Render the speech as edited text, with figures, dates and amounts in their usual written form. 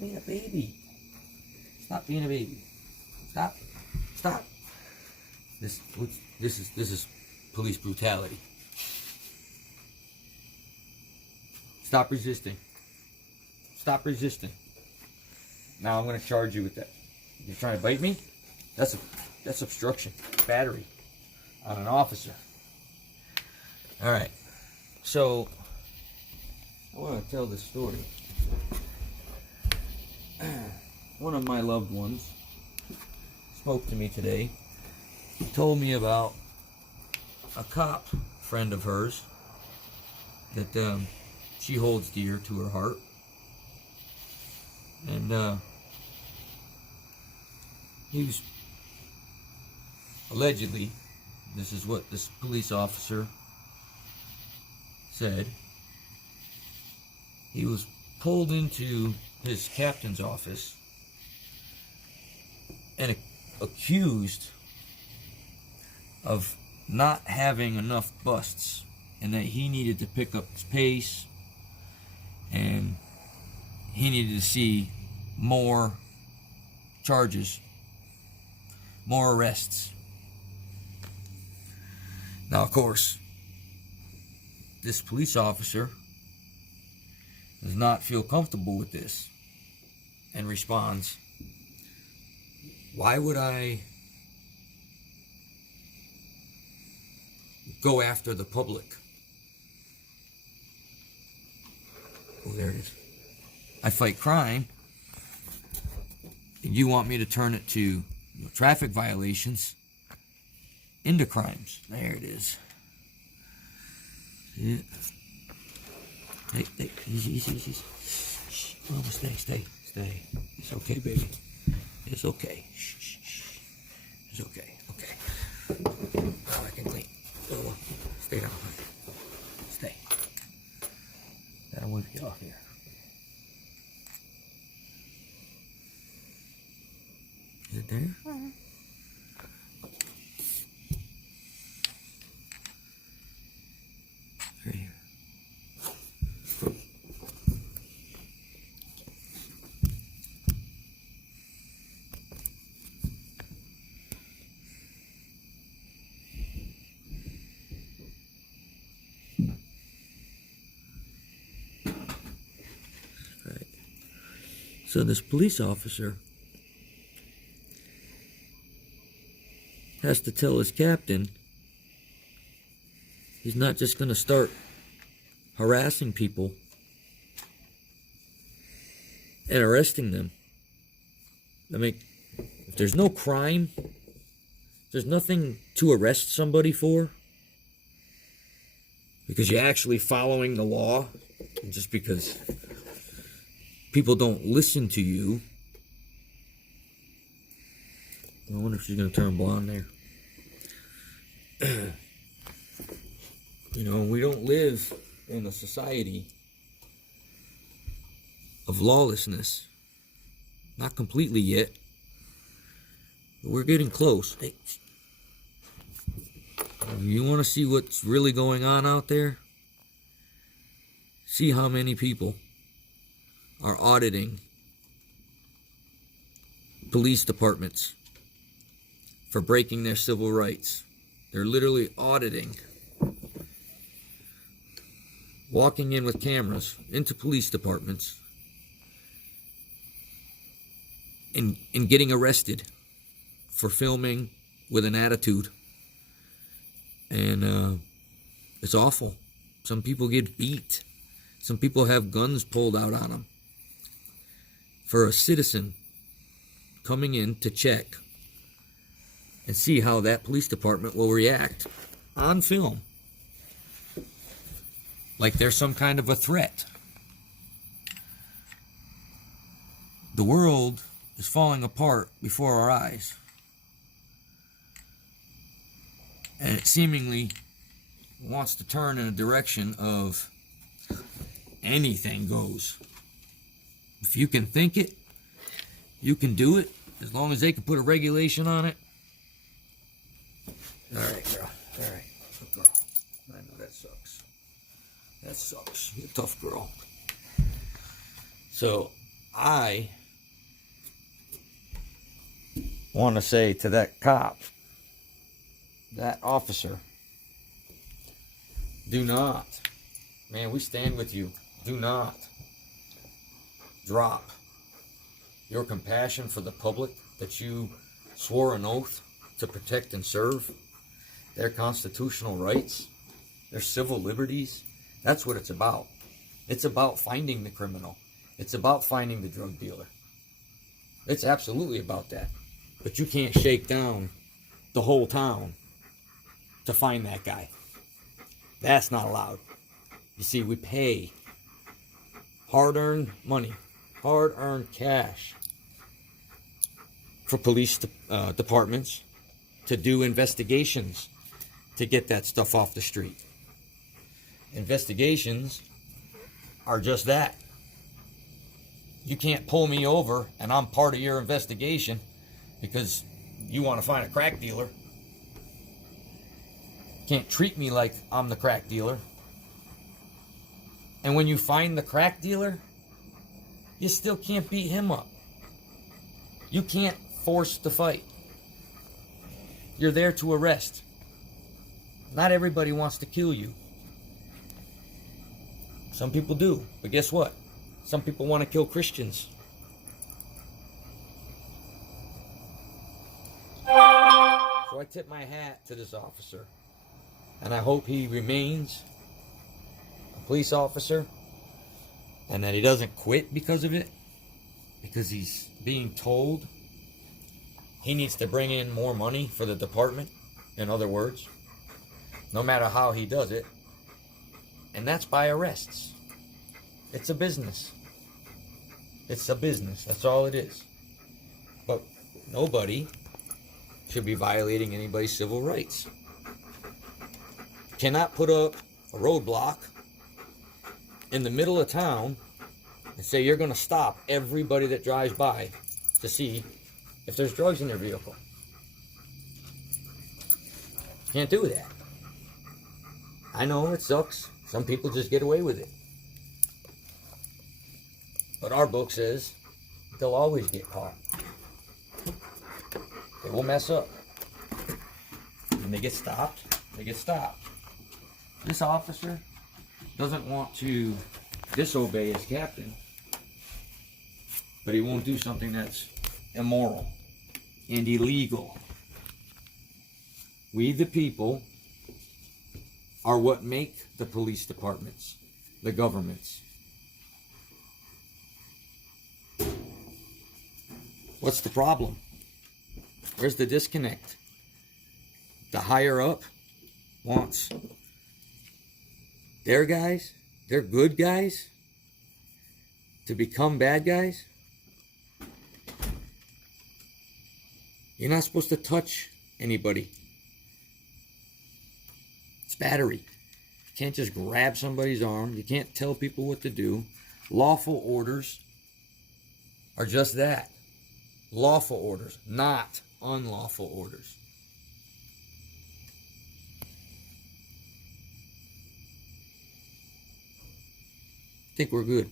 being a baby. Stop being a baby. Stop. Stop. This is police brutality. Stop resisting. Stop resisting. Now I'm going to charge you with that. You're trying to bite me? That's obstruction. Battery on an officer. All right. So I want to tell this story. One of my loved ones spoke to me today. He told me about a cop friend of hers that she holds dear to her heart. And he was allegedly, this is what this police officer said, he was pulled into his captain's office and accused of not having enough busts and that he needed to pick up his pace and he needed to see more charges, more arrests. Now, of course, this police officer does not feel comfortable with this and responds, why would I go after the public? Oh, there it is. I fight crime, and you want me to turn it to traffic violations into crimes. There it is. Yeah. Hey, easy. Shh. Mama, stay. It's okay, baby. It's okay. Shh. It's okay. Now I can clean. Oh, stay down, honey. Stay. That'll move you off here. Is it there? Right here. Right. So this police officer has to tell his captain he's not just going to start harassing people and arresting them. I mean, if there's no crime, there's nothing to arrest somebody for because you're actually following the law, and just because people don't listen to you. I wonder if she's going to turn blonde there. You know, we don't live in a society of lawlessness. Not completely yet. But we're getting close. Hey. You want to see what's really going on out there? See how many people are auditing police departments for breaking their civil rights. They're literally auditing, walking in with cameras into police departments and getting arrested for filming with an attitude. And it's awful. Some people get beat. Some people have guns pulled out on them for a citizen coming in to check and see how that police department will react on film. Like they're some kind of a threat. The world is falling apart before our eyes. And it seemingly wants to turn in a direction of anything goes. If you can think it, you can do it, as long as they can put a regulation on it. All right, girl. All right. Good girl. I know that sucks. That sucks. You're a tough girl. So, I want to say to that cop, that officer, do not, man, we stand with you. Do not drop your compassion for the public that you swore an oath to protect and serve, their constitutional rights, their civil liberties. That's what it's about. It's about finding the criminal. It's about finding the drug dealer. It's absolutely about that. But you can't shake down the whole town to find that guy. That's not allowed. You see, we pay hard-earned money, hard-earned cash for police departments to do investigations to get that stuff off the street. Investigations are just that. You can't pull me over and I'm part of your investigation because you want to find a crack dealer. Can't treat me like I'm the crack dealer. And when you find the crack dealer, you still can't beat him up. You can't force the fight. You're there to arrest. Not everybody wants to kill you. Some people do, but guess what? Some people want to kill Christians. So I tip my hat to this officer, and I hope he remains a police officer and that he doesn't quit because of it, because he's being told he needs to bring in more money for the department, in other words, no matter how he does it. And that's by arrests. It's a business. It's a business. That's all it is. But nobody should be violating anybody's civil rights. Cannot put up a roadblock in the middle of town and say you're going to stop everybody that drives by to see if there's drugs in their vehicle. Can't do that. I know it sucks. Some people just get away with it. But our book says they'll always get caught. They will mess up. When they get stopped, they get stopped. This officer doesn't want to disobey his captain, but he won't do something that's immoral and illegal. We, the people, are what make the police departments, the governments. What's the problem? Where's the disconnect? The higher up wants their guys, their good guys, to become bad guys. You're not supposed to touch anybody. It's battery. You can't just grab somebody's arm. You can't tell people what to do. Lawful orders are just that. Lawful orders, not unlawful orders. I think we're good.